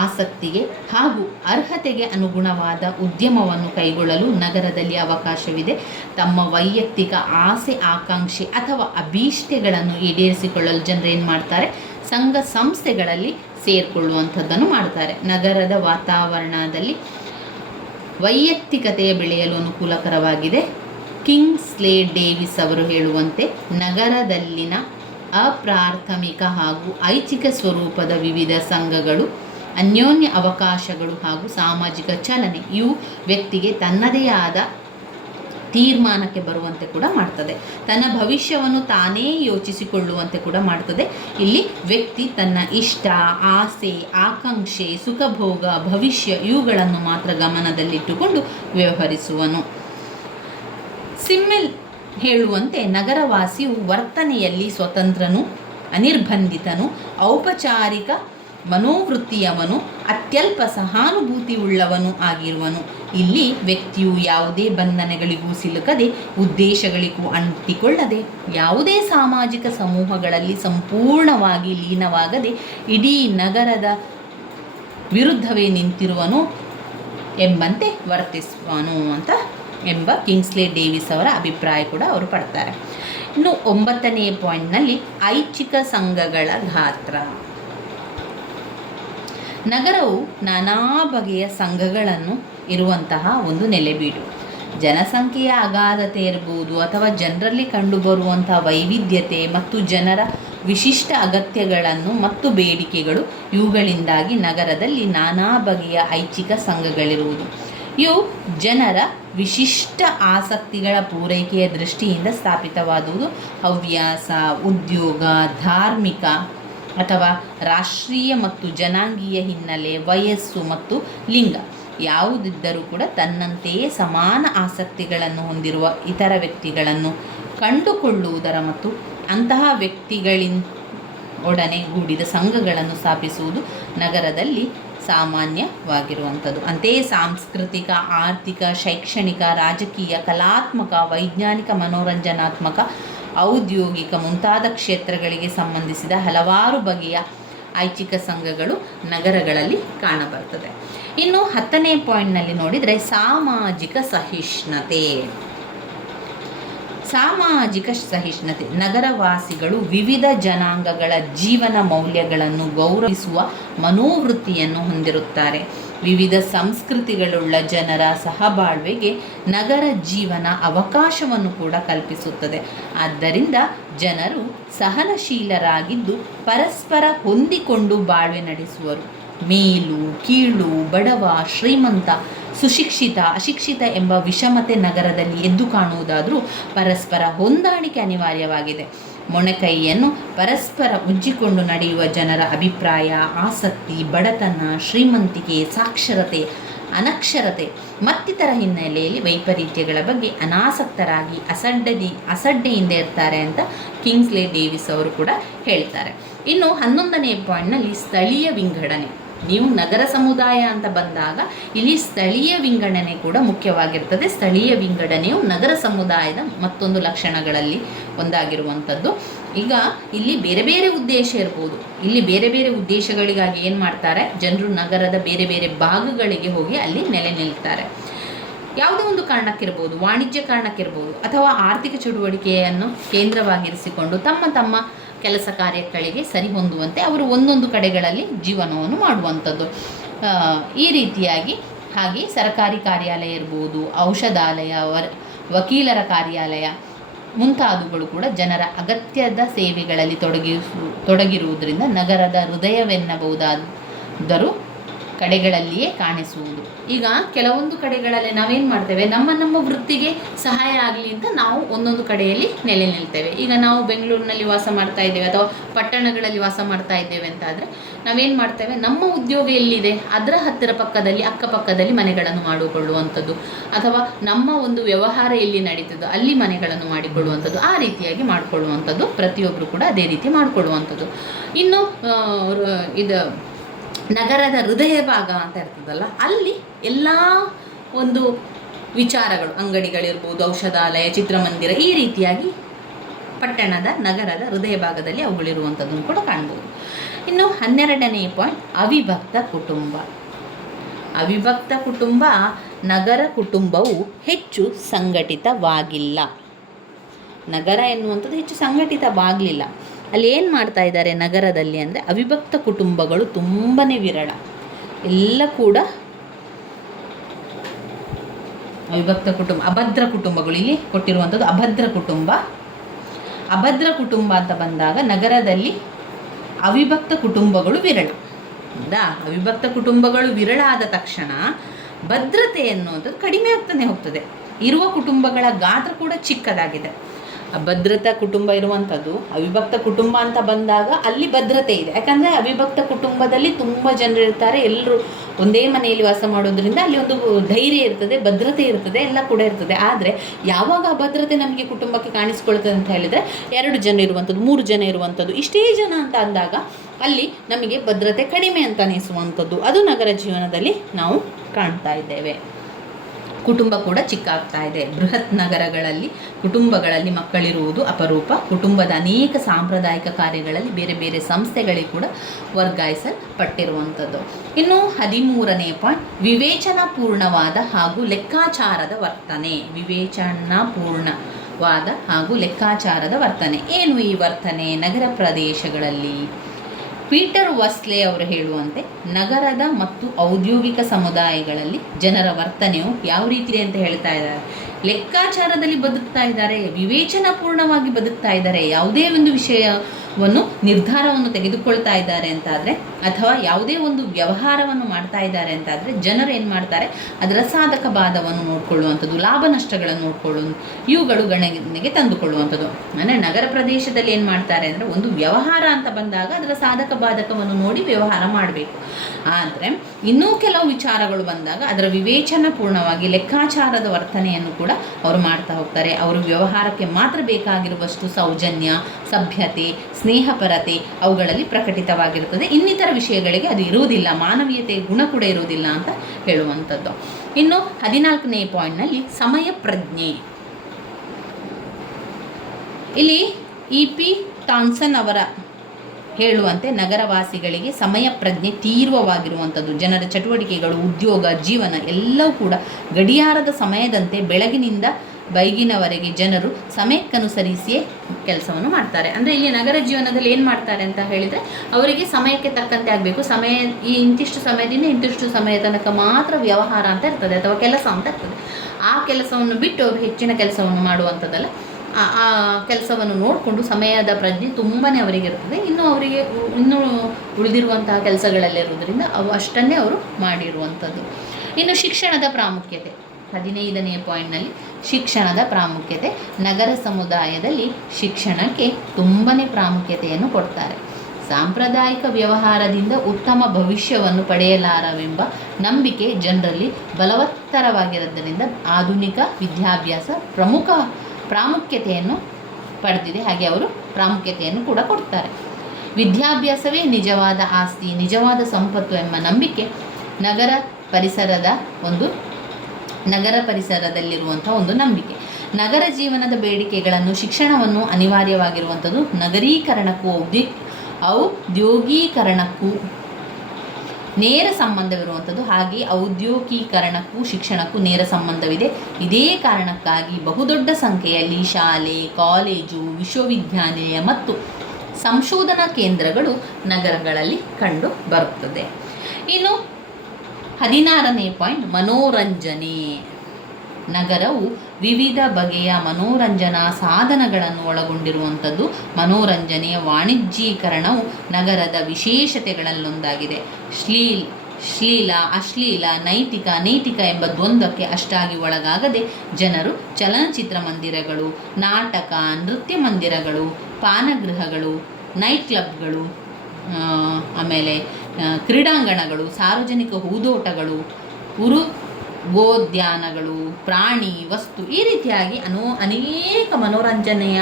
ಆಸಕ್ತಿಗೆ ಹಾಗೂ ಅರ್ಹತೆಗೆ ಅನುಗುಣವಾದ ಉದ್ಯಮವನ್ನು ಕೈಗೊಳ್ಳಲು ನಗರದಲ್ಲಿ ಅವಕಾಶವಿದೆ. ತಮ್ಮ ವೈಯಕ್ತಿಕ ಆಸೆ, ಆಕಾಂಕ್ಷೆ ಅಥವಾ ಅಭೀಷ್ಟೆಗಳನ್ನು ಈಡೇರಿಸಿಕೊಳ್ಳಲು ಜನರು ಏನು ಮಾಡ್ತಾರೆ, ಸಂಘ ಸಂಸ್ಥೆಗಳಲ್ಲಿ ಸೇರಿಕೊಳ್ಳುವಂಥದ್ದನ್ನು ಮಾಡ್ತಾರೆ. ನಗರದ ವಾತಾವರಣದಲ್ಲಿ ವೈಯಕ್ತಿಕತೆಯ ಬೆಳೆಯಲು ಅನುಕೂಲಕರವಾಗಿದೆ. ಕಿಂಗ್ಸ್ಲೆ ಡೇವಿಸ್ ಅವರು ಹೇಳುವಂತೆ ನಗರದಲ್ಲಿನ ಅಪ್ರಾಥಮಿಕ ಹಾಗೂ ಐಚ್ಛಿಕ ಸ್ವರೂಪದ ವಿವಿಧ ಸಂಘಗಳು, ಅನ್ಯೋನ್ಯ ಅವಕಾಶಗಳು ಹಾಗೂ ಸಾಮಾಜಿಕ ಚಲನೆ ಇವು ವ್ಯಕ್ತಿಗೆ ತನ್ನದೇ ಆದ ತೀರ್ಮಾನಕ್ಕೆ ಬರುವಂತೆ ಕೂಡ ಮಾಡ್ತದೆ. ತನ್ನ ಭವಿಷ್ಯವನ್ನು ತಾನೇ ಯೋಚಿಸಿಕೊಳ್ಳುವಂತೆ ಕೂಡ ಮಾಡ್ತದೆ. ಇಲ್ಲಿ ವ್ಯಕ್ತಿ ತನ್ನ ಇಷ್ಟ, ಆಸೆ, ಆಕಾಂಕ್ಷೆ, ಸುಖಭೋಗ, ಭವಿಷ್ಯ ಇವುಗಳನ್ನು ಮಾತ್ರ ಗಮನದಲ್ಲಿಟ್ಟುಕೊಂಡು ವ್ಯವಹರಿಸುವನು. ಸಿಮ್ಮೆಲ್ ಹೇಳುವಂತೆ ನಗರವಾಸಿಯು ವರ್ತನೆಯಲ್ಲಿ ಸ್ವತಂತ್ರನು, ಅನಿರ್ಬಂಧಿತನು, ಔಪಚಾರಿಕ ಮನೋವೃತ್ತಿಯವನು, ಅತ್ಯಲ್ಪ ಸಹಾನುಭೂತಿ ಉಳ್ಳವನು ಆಗಿರುವನು. ಇಲ್ಲಿ ವ್ಯಕ್ತಿಯು ಯಾವುದೇ ಬಂಧನಗಳಿಗೂ ಸಿಲುಕದೆ, ಉದ್ದೇಶಗಳಿಗೂ ಅಂಟಿಕೊಳ್ಳದೆ, ಯಾವುದೇ ಸಾಮಾಜಿಕ ಸಮೂಹಗಳಲ್ಲಿ ಸಂಪೂರ್ಣವಾಗಿ ಲೀನವಾಗದೆ ಇಡೀ ನಗರದ ವಿರುದ್ಧವೇ ನಿಂತಿರುವನು ಎಂಬಂತೆ ವರ್ತಿಸುವನು ಅಂತ ಎಂಬ ಕಿಂಗ್ಸ್ಲೆ ಡೇವಿಸ್ ಅವರ ಅಭಿಪ್ರಾಯ ಕೂಡ ಅವರು ಪಡ್ತಾರೆ. ಇನ್ನು 9ನೇ ಪಾಯಿಂಟ್ನಲ್ಲಿ ಐಚ್ಛಿಕ ಸಂಘಗಳ ಗಾತ್ರ. ನಗರವು ನಾನಾ ಬಗೆಯ ಸಂಘಗಳನ್ನು ಇರುವಂತಹ ಒಂದು ನೆಲೆಬೀಡು. ಜನಸಂಖ್ಯೆಯ ಅಗಾಧತೆ ಇರ್ಬೋದು ಅಥವಾ ಜನರಲ್ಲಿ ಕಂಡುಬರುವಂಥ ವೈವಿಧ್ಯತೆ ಮತ್ತು ಜನರ ವಿಶಿಷ್ಟ ಅಗತ್ಯಗಳನ್ನು ಮತ್ತು ಬೇಡಿಕೆಗಳು ಇವುಗಳಿಂದಾಗಿ ನಗರದಲ್ಲಿ ನಾನಾ ಬಗೆಯ ಐಚ್ಛಿಕ ಸಂಘಗಳಿರುವುದು. ಇವು ಜನರ ವಿಶಿಷ್ಟ ಆಸಕ್ತಿಗಳ ಪೂರೈಕೆಯ ದೃಷ್ಟಿಯಿಂದ ಸ್ಥಾಪಿತವಾದುದು. ಹವ್ಯಾಸ, ಉದ್ಯೋಗ, ಧಾರ್ಮಿಕ ಅಥವಾ ರಾಷ್ಟ್ರೀಯ ಮತ್ತು ಜನಾಂಗೀಯ ಹಿನ್ನೆಲೆ, ವಯಸ್ಸು ಮತ್ತು ಲಿಂಗ ಯಾವುದಿದ್ದರೂ ಕೂಡ ತನ್ನಂತೆಯೇ ಸಮಾನ ಆಸಕ್ತಿಗಳನ್ನು ಹೊಂದಿರುವ ಇತರ ವ್ಯಕ್ತಿಗಳನ್ನು ಕಂಡುಕೊಳ್ಳುವುದರ ಮತ್ತು ಅಂತಹ ವ್ಯಕ್ತಿಗಳಿಂದೊಡನೆ ಗೂಡಿದ ಸಂಘಗಳನ್ನು ಸ್ಥಾಪಿಸುವುದು ನಗರದಲ್ಲಿ ಸಾಮಾನ್ಯವಾಗಿರುವಂಥದ್ದು. ಅಂತೆಯೇ ಸಾಂಸ್ಕೃತಿಕ, ಆರ್ಥಿಕ, ಶೈಕ್ಷಣಿಕ, ರಾಜಕೀಯ, ಕಲಾತ್ಮಕ, ವೈಜ್ಞಾನಿಕ, ಮನೋರಂಜನಾತ್ಮಕ, ಔದ್ಯೋಗಿಕ ಮುಂತಾದ ಕ್ಷೇತ್ರಗಳಿಗೆ ಸಂಬಂಧಿಸಿದ ಹಲವಾರು ಬಗೆಯ ಐಚ್ಛಿಕ ಸಂಘಗಳು ನಗರಗಳಲ್ಲಿ ಕಾಣಬರ್ತದೆ. ಇನ್ನು 10ನೇ ಪಾಯಿಂಟ್ನಲ್ಲಿ ನೋಡಿದರೆ ಸಾಮಾಜಿಕ ಸಹಿಷ್ಣುತೆ. ಸಾಮಾಜಿಕ ಸಹಿಷ್ಣುತೆ ನಗರವಾಸಿಗಳು ವಿವಿಧ ಜನಾಂಗಗಳ ಜೀವನ ಮೌಲ್ಯಗಳನ್ನು ಗೌರವಿಸುವ ಮನೋವೃತ್ತಿಯನ್ನು ಹೊಂದಿರುತ್ತಾರೆ. ವಿವಿಧ ಸಂಸ್ಕೃತಿಗಳುಳ್ಳ ಜನರ ಸಹಬಾಳ್ವೆಗೆ ನಗರ ಜೀವನ ಅವಕಾಶವನ್ನು ಕೂಡ ಕಲ್ಪಿಸುತ್ತದೆ. ಆದ್ದರಿಂದ ಜನರು ಸಹನಶೀಲರಾಗಿದ್ದು ಪರಸ್ಪರ ಹೊಂದಿಕೊಂಡು ಬಾಳ್ವೆ ನಡೆಸುವರು. ಮೇಲು ಕೀಳು, ಬಡವ ಶ್ರೀಮಂತ, ಸುಶಿಕ್ಷಿತ ಅಶಿಕ್ಷಿತ ಎಂಬ ವಿಷಮತೆ ನಗರದಲ್ಲಿ ಎದ್ದು ಕಾಣುವುದಾದರೂ ಪರಸ್ಪರ ಹೊಂದಾಣಿಕೆ ಅನಿವಾರ್ಯವಾಗಿದೆ. ಮೊಣಕೈಯನ್ನು ಪರಸ್ಪರ ಉಜ್ಜಿಕೊಂಡು ನಡೆಯುವ ಜನರ ಅಭಿಪ್ರಾಯ, ಆಸಕ್ತಿ, ಬಡತನ, ಶ್ರೀಮಂತಿಕೆ, ಸಾಕ್ಷರತೆ, ಅನಕ್ಷರತೆ ಮತ್ತಿತರ ಹಿನ್ನೆಲೆಯಲ್ಲಿ ವೈಪರೀತ್ಯಗಳ ಬಗ್ಗೆ ಅನಾಸಕ್ತರಾಗಿ ಅಸಡ್ಡೆಯಿಂದ ಇರ್ತಾರೆ ಅಂತ ಕಿಂಗ್ಸ್ಲೆ ಡೇವಿಸ್ ಅವರು ಕೂಡ ಹೇಳ್ತಾರೆ. ಇನ್ನು 11ನೇ ಪಾಯಿಂಟ್ನಲ್ಲಿ ಸ್ಥಳೀಯ ವಿಂಗಡಣೆ. ನೀವು ನಗರ ಸಮುದಾಯ ಅಂತ ಬಂದಾಗ ಇಲ್ಲಿ ಸ್ಥಳೀಯ ವಿಂಗಡಣೆ ಕೂಡ ಮುಖ್ಯವಾಗಿರ್ತದೆ. ಸ್ಥಳೀಯ ವಿಂಗಡಣೆಯು ನಗರ ಸಮುದಾಯದ ಮತ್ತೊಂದು ಲಕ್ಷಣಗಳಲ್ಲಿ ಒಂದಾಗಿರುವಂಥದ್ದು. ಈಗ ಇಲ್ಲಿ ಬೇರೆ ಬೇರೆ ಉದ್ದೇಶ ಇರ್ಬೋದು. ಇಲ್ಲಿ ಬೇರೆ ಬೇರೆ ಉದ್ದೇಶಗಳಿಗಾಗಿ ಏನು ಮಾಡ್ತಾರೆ, ಜನರು ನಗರದ ಬೇರೆ ಬೇರೆ ಭಾಗಗಳಿಗೆ ಹೋಗಿ ಅಲ್ಲಿ ನೆಲೆ ನಿಲ್ತಾರೆ. ಯಾವುದೇ ಒಂದು ಕಾರಣಕ್ಕಿರ್ಬೋದು, ವಾಣಿಜ್ಯ ಕಾರಣಕ್ಕಿರ್ಬೋದು ಅಥವಾ ಆರ್ಥಿಕ ಚಟುವಟಿಕೆಯನ್ನು ಕೇಂದ್ರವಾಗಿರಿಸಿಕೊಂಡು ತಮ್ಮ ಕೆಲಸ ಕಾರ್ಯಗಳಿಗೆ ಸರಿ ಹೊಂದುವಂತೆ ಅವರು ಒಂದೊಂದು ಕಡೆಗಳಲ್ಲಿ ಜೀವನವನ್ನು ಮಾಡುವಂಥದ್ದು. ಈ ರೀತಿಯಾಗಿ ಹಾಗೆ ಸರ್ಕಾರಿ ಕಾರ್ಯಾಲಯ ಇರ್ಬೋದು, ಔಷಧಾಲಯ, ವಕೀಲರ ಕಾರ್ಯಾಲಯ ಮುಂತಾದವುಗಳು ಕೂಡ ಜನರ ಅಗತ್ಯದ ಸೇವೆಗಳಲ್ಲಿ ತೊಡಗಿರುವುದರಿಂದ ನಗರದ ಹೃದಯವೆನ್ನಬಹುದಾದರೂ ಕಡೆಗಳಲ್ಲಿಯೇ ಕಾಣಿಸುವುದು. ಈಗ ಕೆಲವೊಂದು ಕಡೆಗಳಲ್ಲಿ ನಾವೇನು ಮಾಡ್ತೇವೆ, ನಮ್ಮ ವೃತ್ತಿಗೆ ಸಹಾಯ ಆಗಲಿ ಅಂತ ನಾವು ಒಂದೊಂದು ಕಡೆಯಲ್ಲಿ ನೆಲೆ ನಿಲ್ತೇವೆ. ಈಗ ನಾವು ಬೆಂಗಳೂರಿನಲ್ಲಿ ವಾಸ ಮಾಡ್ತಾ ಇದ್ದೇವೆ ಅಥವಾ ಪಟ್ಟಣಗಳಲ್ಲಿ ವಾಸ ಮಾಡ್ತಾ ಇದ್ದೇವೆ ಅಂತ ಆದರೆ ನಾವೇನು ಮಾಡ್ತೇವೆ, ನಮ್ಮ ಉದ್ಯೋಗ ಎಲ್ಲಿದೆ ಅದರ ಹತ್ತಿರ ಪಕ್ಕದಲ್ಲಿ ಅಕ್ಕಪಕ್ಕದಲ್ಲಿ ಮನೆಗಳನ್ನು ಮಾಡಿಕೊಳ್ಳುವಂಥದ್ದು, ಅಥವಾ ನಮ್ಮ ಒಂದು ವ್ಯವಹಾರ ಎಲ್ಲಿ ನಡೀತದೋ ಅಲ್ಲಿ ಮನೆಗಳನ್ನು ಮಾಡಿಕೊಳ್ಳುವಂಥದ್ದು, ಆ ರೀತಿಯಾಗಿ ಮಾಡಿಕೊಳ್ಳುವಂಥದ್ದು. ಪ್ರತಿಯೊಬ್ಬರು ಕೂಡ ಅದೇ ರೀತಿ ಮಾಡಿಕೊಳ್ಳುವಂಥದ್ದು. ಇನ್ನು ಇದು ನಗರದ ಹೃದಯ ಭಾಗ ಅಂತ ಇರ್ತದಲ್ಲ, ಅಲ್ಲಿ ಎಲ್ಲ ಒಂದು ವಿಚಾರಗಳು, ಅಂಗಡಿಗಳಿರ್ಬೋದು, ಔಷಧಾಲಯ, ಚಿತ್ರಮಂದಿರ, ಈ ರೀತಿಯಾಗಿ ಪಟ್ಟಣದ ನಗರದ ಹೃದಯ ಭಾಗದಲ್ಲಿ ಅವುಗಳಿರುವಂಥದ್ದನ್ನು ಕೂಡ ಕಾಣ್ಬೋದು. ಇನ್ನು 12ನೇ ಪಾಯಿಂಟ್, ಅವಿಭಕ್ತ ಕುಟುಂಬ. ಅವಿಭಕ್ತ ಕುಟುಂಬ, ನಗರ ಕುಟುಂಬವು ಹೆಚ್ಚು ಸಂಘಟಿತವಾಗಿಲ್ಲ. ನಗರ ಎನ್ನುವಂಥದ್ದು ಹೆಚ್ಚು ಸಂಘಟಿತವಾಗಲಿಲ್ಲ. ಅಲ್ಲಿ ಏನು ಮಾಡ್ತಾ ಇದ್ದಾರೆ ನಗರದಲ್ಲಿ ಅಂದರೆ, ಅವಿಭಕ್ತ ಕುಟುಂಬಗಳು ತುಂಬಾ ವಿರಳ. ಎಲ್ಲ ಕೂಡ ಅವಿಭಕ್ತ ಕುಟುಂಬ, ಅಭದ್ರ ಕುಟುಂಬಗಳು ಇಲ್ಲಿ ಕೊಟ್ಟಿರುವಂಥದ್ದು ಅಭದ್ರ ಕುಟುಂಬ. ಅಭದ್ರ ಕುಟುಂಬ ಅಂತ ಬಂದಾಗ ನಗರದಲ್ಲಿ ಅವಿಭಕ್ತ ಕುಟುಂಬಗಳು ವಿರಳ. ಹೌದಾ? ಅವಿಭಕ್ತ ಕುಟುಂಬಗಳು ವಿರಳ ಆದ ತಕ್ಷಣ ಭದ್ರತೆ ಎನ್ನುವಂಥದ್ದು ಕಡಿಮೆ ಆಗ್ತಾನೆ ಹೋಗ್ತದೆ. ಇರುವ ಕುಟುಂಬಗಳ ಗಾತ್ರ ಕೂಡ ಚಿಕ್ಕದಾಗಿದೆ. ಅಭದ್ರತಾ ಕುಟುಂಬ ಇರುವಂಥದ್ದು, ಅವಿಭಕ್ತ ಕುಟುಂಬ ಅಂತ ಬಂದಾಗ ಅಲ್ಲಿ ಭದ್ರತೆ ಇದೆ. ಯಾಕಂದರೆ ಅವಿಭಕ್ತ ಕುಟುಂಬದಲ್ಲಿ ತುಂಬ ಜನರು ಇರ್ತಾರೆ, ಎಲ್ಲರೂ ಒಂದೇ ಮನೆಯಲ್ಲಿ ವಾಸ ಮಾಡೋದ್ರಿಂದ ಅಲ್ಲಿ ಒಂದು ಧೈರ್ಯ ಇರ್ತದೆ, ಭದ್ರತೆ ಇರ್ತದೆ, ಎಲ್ಲ ಕೂಡ ಇರ್ತದೆ. ಆದರೆ ಯಾವಾಗ ಅಭದ್ರತೆ ನಮಗೆ ಕುಟುಂಬಕ್ಕೆ ಕಾಣಿಸ್ಕೊಳ್ತದೆ ಅಂತ ಹೇಳಿದರೆ, 2 ಜನ ಇರುವಂಥದ್ದು, 3 ಜನ ಇರುವಂಥದ್ದು, ಇಷ್ಟೇ ಜನ ಅಂತ ಅಂದಾಗ ಅಲ್ಲಿ ನಮಗೆ ಭದ್ರತೆ ಕಡಿಮೆ ಅಂತ ಅನಿಸುವಂಥದ್ದು, ಅದು ನಗರ ಜೀವನದಲ್ಲಿ ನಾವು ಕಾಣ್ತಾ ಇದ್ದೇವೆ. ಕುಟುಂಬ ಕೂಡ ಚಿಕ್ಕ ಆಗ್ತಾ ಇದೆ. ಬೃಹತ್ ನಗರಗಳಲ್ಲಿ ಕುಟುಂಬಗಳಲ್ಲಿ ಮಕ್ಕಳಿರುವುದು ಅಪರೂಪ. ಕುಟುಂಬದ ಅನೇಕ ಸಾಂಪ್ರದಾಯಿಕ ಕಾರ್ಯಗಳಲ್ಲಿ ಬೇರೆ ಬೇರೆ ಸಂಸ್ಥೆಗಳಿಗೆ ಕೂಡ ವರ್ಗಾಯಿಸಲ್ಪಟ್ಟಿರುವಂಥದ್ದು. ಇನ್ನು 13ನೇ ಪಾಯಿಂಟ್, ವಿವೇಚನಾಪೂರ್ಣವಾದ ಹಾಗೂ ಲೆಕ್ಕಾಚಾರದ ವರ್ತನೆ. ವಿವೇಚನಾಪೂರ್ಣವಾದ ಹಾಗೂ ಲೆಕ್ಕಾಚಾರದ ವರ್ತನೆ. ಏನು ಈ ವರ್ತನೆ ನಗರ ಪ್ರದೇಶಗಳಲ್ಲಿ? ಪೀಟರ್ ವಸ್ಲೆ ಅವರು ಹೇಳುವಂತೆ, ನಗರದ ಮತ್ತು ಔದ್ಯೋಗಿಕ ಸಮುದಾಯಗಳಲ್ಲಿ ಜನರ ವರ್ತನೆಯು ಯಾವ ರೀತಿ ಅಂತ ಹೇಳ್ತಾ ಇದ್ದಾರೆ. ಲೆಕ್ಕಾಚಾರದಲ್ಲಿ ಬದುಕ್ತಾ ಇದ್ದಾರೆ, ವಿವೇಚನಾಪೂರ್ಣವಾಗಿ ಬದುಕ್ತಾ ಇದ್ದಾರೆ. ಯಾವುದೇ ಒಂದು ವಿಷಯವನ್ನು ನಿರ್ಧಾರವನ್ನು ತೆಗೆದುಕೊಳ್ತಾ ಇದ್ದಾರೆ ಅಂತಾದರೆ, ಅಥವಾ ಯಾವುದೇ ಒಂದು ವ್ಯವಹಾರವನ್ನು ಮಾಡ್ತಾ ಇದ್ದಾರೆ ಅಂತಾದರೆ, ಜನರು ಏನು ಮಾಡ್ತಾರೆ, ಅದರ ಸಾಧಕ ಬಾಧವನ್ನು ನೋಡಿಕೊಳ್ಳುವಂಥದ್ದು, ಲಾಭ ನಷ್ಟಗಳನ್ನು ನೋಡಿಕೊಳ್ಳುವುದು, ಇವುಗಳು ಗಣನೆಗೆ ತಂದುಕೊಳ್ಳುವಂಥದ್ದು. ಅಂದರೆ ನಗರ ಪ್ರದೇಶದಲ್ಲಿ ಏನು ಮಾಡ್ತಾರೆ ಅಂದರೆ, ಒಂದು ವ್ಯವಹಾರ ಅಂತ ಬಂದಾಗ ಅದರ ಸಾಧಕ ಬಾಧಕವನ್ನು ನೋಡಿ ವ್ಯವಹಾರ ಮಾಡಬೇಕು. ಆದರೆ ಇನ್ನೂ ಕೆಲವು ವಿಚಾರಗಳು ಬಂದಾಗ ಅದರ ವಿವೇಚನಾಪೂರ್ಣವಾಗಿ ಲೆಕ್ಕಾಚಾರದ ವರ್ತನೆಯನ್ನು ಕೂಡ ಅವರು ಮಾಡ್ತಾ ಹೋಗ್ತಾರೆ. ಅವರು ವ್ಯವಹಾರಕ್ಕೆ ಮಾತ್ರ ಬೇಕಾಗಿರುವಷ್ಟು ಸೌಜನ್ಯ, ಸಭ್ಯತೆ, ಸ್ನೇಹಪರತೆ ಅವುಗಳಲ್ಲಿ ಪ್ರಕಟಿತವಾಗಿರುತ್ತದೆ. ಇನ್ನಿತರ ವಿಷಯಗಳಿಗೆ ಅದು ಇರುವುದಿಲ್ಲ, ಮಾನವೀಯತೆ ಗುಣ ಕೂಡ ಇರುವುದಿಲ್ಲ ಅಂತ ಹೇಳುವಂಥದ್ದು. ಇನ್ನು 14ನೇ ಪಾಯಿಂಟ್ನಲ್ಲಿ ಸಮಯ ಪ್ರಜ್ಞೆ. ಇಲ್ಲಿ EP ಥಾಮ್ಸನ್ ಅವರ ಹೇಳುವಂತೆ ನಗರವಾಸಿಗಳಿಗೆ ಸಮಯ ಪ್ರಜ್ಞೆ ತೀವ್ರವಾಗಿರುವಂಥದ್ದು. ಜನರ ಚಟುವಟಿಕೆಗಳು, ಉದ್ಯೋಗ, ಜೀವನ ಎಲ್ಲವೂ ಕೂಡ ಗಡಿಯಾರದ ಸಮಯದಂತೆ ಬೆಳಗಿನಿಂದ ಬೈಗಿನವರೆಗೆ ಜನರು ಸಮಯಕ್ಕನುಸರಿಸಿಯೇ ಕೆಲಸವನ್ನು ಮಾಡ್ತಾರೆ. ಅಂದರೆ ಇಲ್ಲಿ ನಗರ ಜೀವನದಲ್ಲಿ ಏನು ಮಾಡ್ತಾರೆ ಅಂತ ಹೇಳಿದರೆ, ಅವರಿಗೆ ಸಮಯಕ್ಕೆ ತಕ್ಕಂತೆ ಆಗಬೇಕು. ಸಮಯ ಈ ಇಂತಿಷ್ಟು ಸಮಯದಿಂದ ಇಂತಿಷ್ಟು ಸಮಯ ತನಕ ಮಾತ್ರ ವ್ಯವಹಾರ ಅಂತ ಇರ್ತದೆ, ಅಥವಾ ಕೆಲಸ ಅಂತ ಇರ್ತದೆ. ಆ ಕೆಲಸವನ್ನು ಬಿಟ್ಟು ಅವರು ಹೆಚ್ಚಿನ ಕೆಲಸವನ್ನು ಮಾಡುವಂಥದ್ದಲ್ಲ. ಆ ಕೆಲಸವನ್ನು ನೋಡಿಕೊಂಡು ಸಮಯದ ಪ್ರಜ್ಞೆ ತುಂಬಾ ಅವರಿಗೆ ಇರ್ತದೆ. ಇನ್ನೂ ಉಳಿದಿರುವಂತಹ ಕೆಲಸಗಳಲ್ಲಿರುವುದರಿಂದ ಅವು ಅಷ್ಟನ್ನೇ ಅವರು ಮಾಡಿರುವಂಥದ್ದು. ಇನ್ನು ಶಿಕ್ಷಣದ ಪ್ರಾಮುಖ್ಯತೆ 15ನೇ ಪಾಯಿಂಟ್ನಲ್ಲಿ ಶಿಕ್ಷಣದ ಪ್ರಾಮುಖ್ಯತೆ. ನಗರ ಸಮುದಾಯದಲ್ಲಿ ಶಿಕ್ಷಣಕ್ಕೆ ತುಂಬಾ ಪ್ರಾಮುಖ್ಯತೆಯನ್ನು ಕೊಡ್ತಾರೆ. ಸಾಂಪ್ರದಾಯಿಕ ವ್ಯವಹಾರದಿಂದ ಉತ್ತಮ ಭವಿಷ್ಯವನ್ನು ಪಡೆಯಲಾರವೆಂಬ ನಂಬಿಕೆ ಜನರಲ್ಲಿ ಬಲವತ್ತರವಾಗಿರೋದರಿಂದ ಆಧುನಿಕ ವಿದ್ಯಾಭ್ಯಾಸ ಪ್ರಾಮುಖ್ಯತೆಯನ್ನು ಪಡೆದಿದೆ. ಹಾಗೆ ಅವರು ಪ್ರಾಮುಖ್ಯತೆಯನ್ನು ಕೂಡ ಕೊಡ್ತಾರೆ. ವಿದ್ಯಾಭ್ಯಾಸವೇ ನಿಜವಾದ ಆಸ್ತಿ, ನಿಜವಾದ ಸಂಪತ್ತು ಎಂಬ ನಂಬಿಕೆ ನಗರ ಪರಿಸರದಲ್ಲಿರುವಂಥ ಒಂದು ನಂಬಿಕೆ. ನಗರ ಜೀವನದ ಬೇಡಿಕೆಗಳನ್ನು, ಶಿಕ್ಷಣವನ್ನು ಅನಿವಾರ್ಯವಾಗಿರುವಂಥದ್ದು ನಗರೀಕರಣಕ್ಕೂ ಔದ್ಯೋಗೀಕರಣಕ್ಕೂ ನೇರ ಸಂಬಂಧವಿರುವಂಥದ್ದು. ಹಾಗೆ ಔದ್ಯೋಗೀಕರಣಕ್ಕೂ ಶಿಕ್ಷಣಕ್ಕೂ ನೇರ ಸಂಬಂಧವಿದೆ. ಇದೇ ಕಾರಣಕ್ಕಾಗಿ ಬಹುದೊಡ್ಡ ಸಂಖ್ಯೆಯಲ್ಲಿ ಶಾಲೆ, ಕಾಲೇಜು, ವಿಶ್ವವಿದ್ಯಾನಿಲಯ ಮತ್ತು ಸಂಶೋಧನಾ ಕೇಂದ್ರಗಳು ನಗರಗಳಲ್ಲಿ ಕಂಡು ಬರುತ್ತದೆ. ಇನ್ನು 16ನೇ ಪಾಯಿಂಟ್, ಮನೋರಂಜನೆ. ನಗರವು ವಿವಿಧ ಬಗೆಯ ಮನೋರಂಜನಾ ಸಾಧನಗಳನ್ನು ಒಳಗೊಂಡಿರುವಂಥದ್ದು. ಮನೋರಂಜನೆಯ ವಾಣಿಜ್ಯೀಕರಣವು ನಗರದ ವಿಶೇಷತೆಗಳಲ್ಲೊಂದಾಗಿದೆ. ಶ್ಲೀಲ, ಅಶ್ಲೀಲ, ನೈತಿಕ, ನೈತಿಕ ಎಂಬ ದ್ವಂದ್ವಕ್ಕೆ ಅಷ್ಟಾಗಿ ಒಳಗಾಗದೆ ಜನರು ಚಲನಚಿತ್ರ ಮಂದಿರಗಳು, ನಾಟಕ, ನೃತ್ಯ ಮಂದಿರಗಳು, ಪಾನಗೃಹಗಳು, ನೈಟ್ ಕ್ಲಬ್ಗಳು, ಆಮೇಲೆ ಕ್ರೀಡಾಂಗಣಗಳು, ಸಾರ್ವಜನಿಕ ಹೂದೋಟಗಳು, ಗೋದ್ಯಾನಗಳು, ಪ್ರಾಣಿ ವಸ್ತು ಈ ರೀತಿಯಾಗಿ ಅನೇಕ ಮನೋರಂಜನೆಯ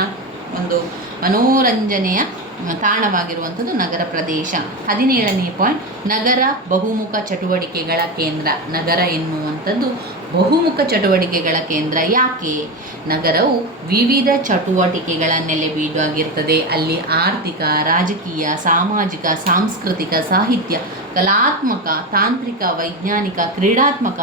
ತಾಣವಾಗಿರುವಂಥದ್ದು ನಗರ ಪ್ರದೇಶ. 17ನೇ ಪಾಯಿಂಟ್, ನಗರ ಬಹುಮುಖ ಚಟುವಟಿಕೆಗಳ ಕೇಂದ್ರ. ನಗರ ಎನ್ನುವಂಥದ್ದು ಬಹುಮುಖ ಚಟುವಟಿಕೆಗಳ ಕೇಂದ್ರ. ಯಾಕೆ? ನಗರವು ವಿವಿಧ ಚಟುವಟಿಕೆಗಳ ನೆಲೆಬೀಡಾಗಿರ್ತದೆ. ಅಲ್ಲಿ ಆರ್ಥಿಕ, ರಾಜಕೀಯ, ಸಾಮಾಜಿಕ, ಸಾಂಸ್ಕೃತಿಕ, ಸಾಹಿತ್ಯ, ಕಲಾತ್ಮಕ, ತಾಂತ್ರಿಕ, ವೈಜ್ಞಾನಿಕ, ಕ್ರೀಡಾತ್ಮಕ,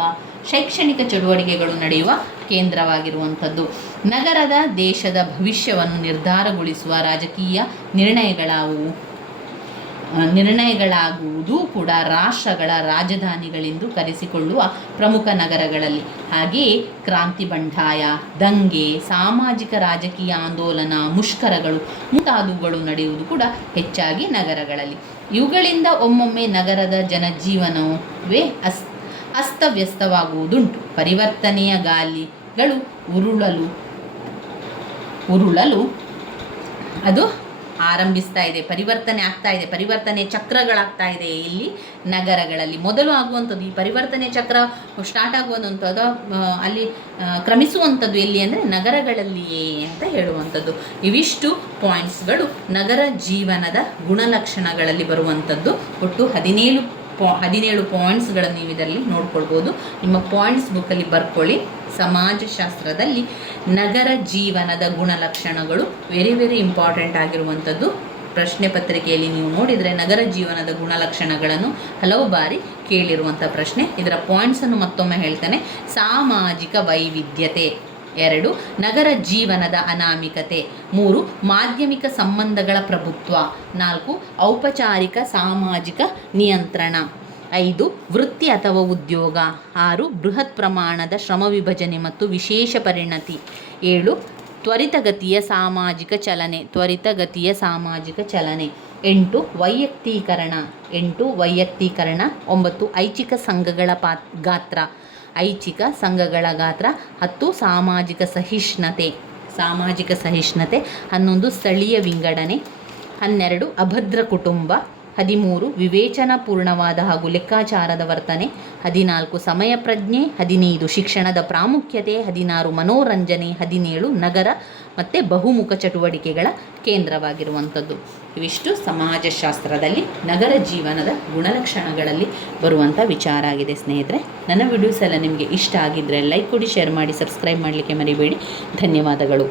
ಶೈಕ್ಷಣಿಕ ಚಟುವಟಿಕೆಗಳು ನಡೆಯುವ ಕೇಂದ್ರವಾಗಿರುವಂಥದ್ದು. ನಗರದ ದೇಶದ ಭವಿಷ್ಯವನ್ನು ನಿರ್ಧಾರಗೊಳಿಸುವ ರಾಜಕೀಯ ನಿರ್ಣಯಗಳಾಗುವುದು ಕೂಡ ರಾಷ್ಟ್ರಗಳ ರಾಜಧಾನಿಗಳೆಂದು ಕರೆಸಿಕೊಳ್ಳುವ ಪ್ರಮುಖ ನಗರಗಳಲ್ಲಿ. ಹಾಗೆಯೇ ಕ್ರಾಂತಿ, ಬಂಡಾಯ, ದಂಗೆ, ಸಾಮಾಜಿಕ ರಾಜಕೀಯ ಆಂದೋಲನ, ಮುಷ್ಕರಗಳು ಮುಂತಾದವುಗಳು ನಡೆಯುವುದು ಕೂಡ ಹೆಚ್ಚಾಗಿ ನಗರಗಳಲ್ಲಿ. ಇವುಗಳಿಂದ ಒಮ್ಮೊಮ್ಮೆ ನಗರದ ಜನಜೀವನವೇ ಅಸ್ತವ್ಯಸ್ತವಾಗುವುದುಂಟು. ಪರಿವರ್ತನೆಯ ಗಾಲಿಗಳು ಉರುಳಲು ಅದು ಆರಂಭಿಸ್ತಾ ಇದೆ, ಪರಿವರ್ತನೆ ಆಗ್ತಾ ಇದೆ, ಪರಿವರ್ತನೆ ಚಕ್ರಗಳಾಗ್ತಾ ಇದೆ ಇಲ್ಲಿ ನಗರಗಳಲ್ಲಿ. ಮೊದಲು ಆಗುವಂಥದ್ದು ಈ ಪರಿವರ್ತನೆ ಚಕ್ರ ಸ್ಟಾರ್ಟ್ ಆಗುವಂಥದ್ದು ಅಲ್ಲಿ ಕ್ರಮಿಸುವಂಥದ್ದು ಎಲ್ಲಿ ಅಂದರೆ ನಗರಗಳಲ್ಲಿಯೇ ಅಂತ ಹೇಳುವಂಥದ್ದು. ಇವಿಷ್ಟು ಪಾಯಿಂಟ್ಸ್ಗಳು ನಗರ ಜೀವನದ ಗುಣಲಕ್ಷಣಗಳಲ್ಲಿ ಬರುವಂಥದ್ದು. ಒಟ್ಟು 17 ಪಾಯಿಂಟ್ಸ್ಗಳನ್ನು ನೀವು ಇದರಲ್ಲಿ ನೋಡ್ಕೊಳ್ಬೋದು. ನಿಮ್ಮ ಪಾಯಿಂಟ್ಸ್ ಬುಕ್ಕಲ್ಲಿ ಬರ್ಕೊಳ್ಳಿ. ಸಮಾಜಶಾಸ್ತ್ರದಲ್ಲಿ ನಗರ ಜೀವನದ ಗುಣಲಕ್ಷಣಗಳು ವೆರಿ ವೆರಿ ಇಂಪಾರ್ಟೆಂಟ್ ಆಗಿರುವಂಥದ್ದು. ಪ್ರಶ್ನೆ ಪತ್ರಿಕೆಯಲ್ಲಿ ನೀವು ನೋಡಿದರೆ ನಗರ ಜೀವನದ ಗುಣಲಕ್ಷಣಗಳನ್ನು ಹಲವು ಬಾರಿ ಕೇಳಿರುವಂಥ ಪ್ರಶ್ನೆ. ಇದರ ಪಾಯಿಂಟ್ಸನ್ನು ಮತ್ತೊಮ್ಮೆ ಹೇಳ್ತಾನೆ. ಸಾಮಾಜಿಕ ವೈವಿಧ್ಯತೆ. 2, ನಗರ ಜೀವನದ ಅನಾಮಿಕತೆ. 3, ಮಾಧ್ಯಮಿಕ ಸಂಬಂಧಗಳ ಪ್ರಭುತ್ವ. 4, ಔಪಚಾರಿಕ ಸಾಮಾಜಿಕ ನಿಯಂತ್ರಣ. 5, ವೃತ್ತಿ ಅಥವಾ ಉದ್ಯೋಗ. 6, ಬೃಹತ್ ಪ್ರಮಾಣದ ಶ್ರಮ ವಿಭಜನೆ ಮತ್ತು ವಿಶೇಷ ಪರಿಣತಿ. 7, ತ್ವರಿತಗತಿಯ ಸಾಮಾಜಿಕ ಚಲನೆ. 8, ವೈಯಕ್ತೀಕರಣ. 9, ಐಚ್ಛಿಕ ಸಂಘಗಳ ಗಾತ್ರ. 10, ಸಾಮಾಜಿಕ ಸಹಿಷ್ಣುತೆ. 11, ಸ್ಥಳೀಯ ವಿಂಗಡಣೆ. 12, ಅಭದ್ರ ಕುಟುಂಬ. 13, ವಿವೇಚನಾಪೂರ್ಣವಾದ ಹಾಗೂ ಲೆಕ್ಕಾಚಾರದ ವರ್ತನೆ. 14, ಸಮಯ ಪ್ರಜ್ಞೆ. 15, ಶಿಕ್ಷಣದ ಪ್ರಾಮುಖ್ಯತೆ. 16, ಮನೋರಂಜನೆ. 17, ನಗರ ಮತ್ತು ಬಹುಮುಖ ಚಟುವಟಿಕೆಗಳ ಕೇಂದ್ರವಾಗಿರುವಂಥದ್ದು. ಇವಿಷ್ಟು ಸಮಾಜಶಾಸ್ತ್ರದಲ್ಲಿ ನಗರ ಜೀವನದ ಗುಣಲಕ್ಷಣಗಳಲ್ಲಿ ಬರುವಂಥ ವಿಚಾರ ಆಗಿದೆ ಸ್ನೇಹಿತರೆ. ನನ್ನ ವಿಡಿಯೋಸ್ ಎಲ್ಲ ನಿಮಗೆ ಇಷ್ಟ ಆಗಿದ್ದರೆ ಲೈಕ್ ಕೊಡಿ, ಶೇರ್ ಮಾಡಿ, ಸಬ್ಸ್ಕ್ರೈಬ್ ಮಾಡಲಿಕ್ಕೆ ಮರಿಬೇಡಿ. ಧನ್ಯವಾದಗಳು.